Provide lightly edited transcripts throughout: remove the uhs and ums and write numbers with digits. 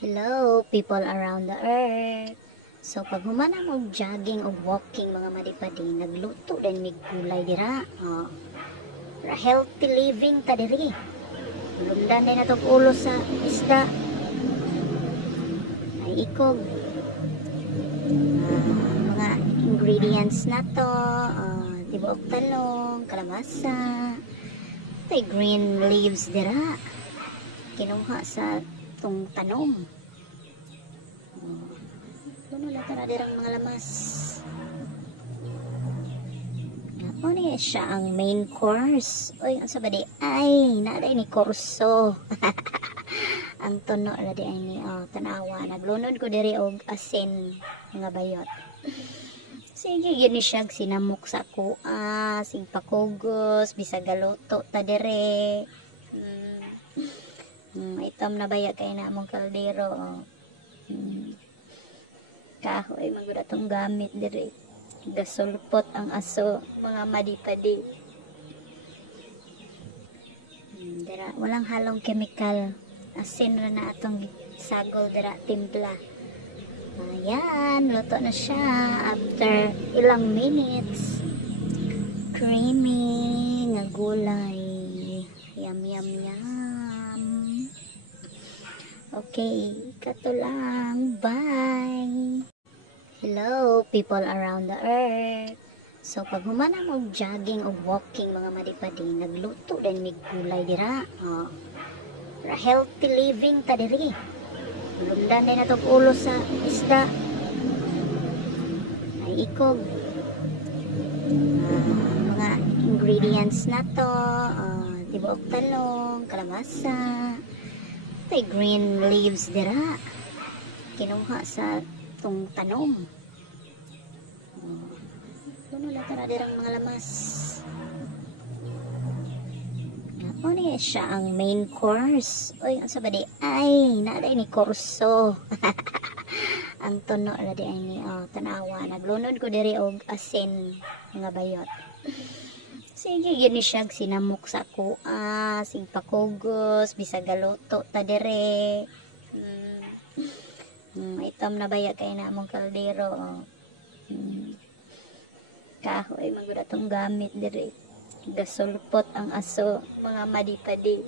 Hello, people around the earth. So, pag humana mo jogging o walking mga madipadi, nagluto din mig gulay dira. Para healthy living ta diri. Lundan din natong ulo sa isda. Ay ikog. Mga ingredients na to, tibuok talong, kalamasa, tay green leaves dira. Kinuha sa tong tanom. Ano na tara dirang mga lamas. Ano niya siya ang main course. Uy, ang sabadi ay naaday ni kurso. Ang tono na di ay ni tanawa. Naglunod ko diri og asin nga bayot. Sige yun ni siya sinamok sa kuha, sing pakugos, bisag galuto ta dire. Itom na baya kay na among kaldero. Kahoy magud atong gamit diri. Gasulpot ang aso mga madipadi. Dira walang halong chemical. Asin ra na atong sagol dira timpla. Ayan, luto na siya after ilang minutes. Creamy nga gulay. Yum yum yum. Okay, kato lang. Bye! Hello, people around the earth. So, pag humana mo jogging o walking mga madipadi, nagluto din mig gulay dira. Para healthy living ta diri. Lundan din natong ulo sa isda. Ay ikog. Mga ingredients na to, tibuok talong, kalamasa, tay green leaves dira. Kinuha sa tong tanom. Ano na tara dirang mga lamas. Ano niya siya ang main course. Uy, ang sabadi ay naaday ni kurso. Ang tono na di ay ni tanawa. Naglunod ko diri og asin nga bayot. Sige yun ni siya sinamok sa kuha, sing pakugos, bisag galuto ta dire. Itom na baya kay na among kaldero. Kahoy magud atong gamit diri. Gasulpot ang aso mga madipadi.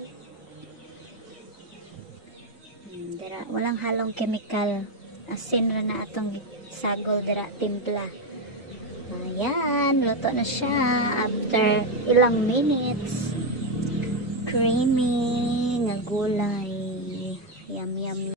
Dira walang halong chemical. Asin ra na atong sagol dira timpla. Ayan, luto na siya after ilang minutes. Creamy nga gulay. Yum yum.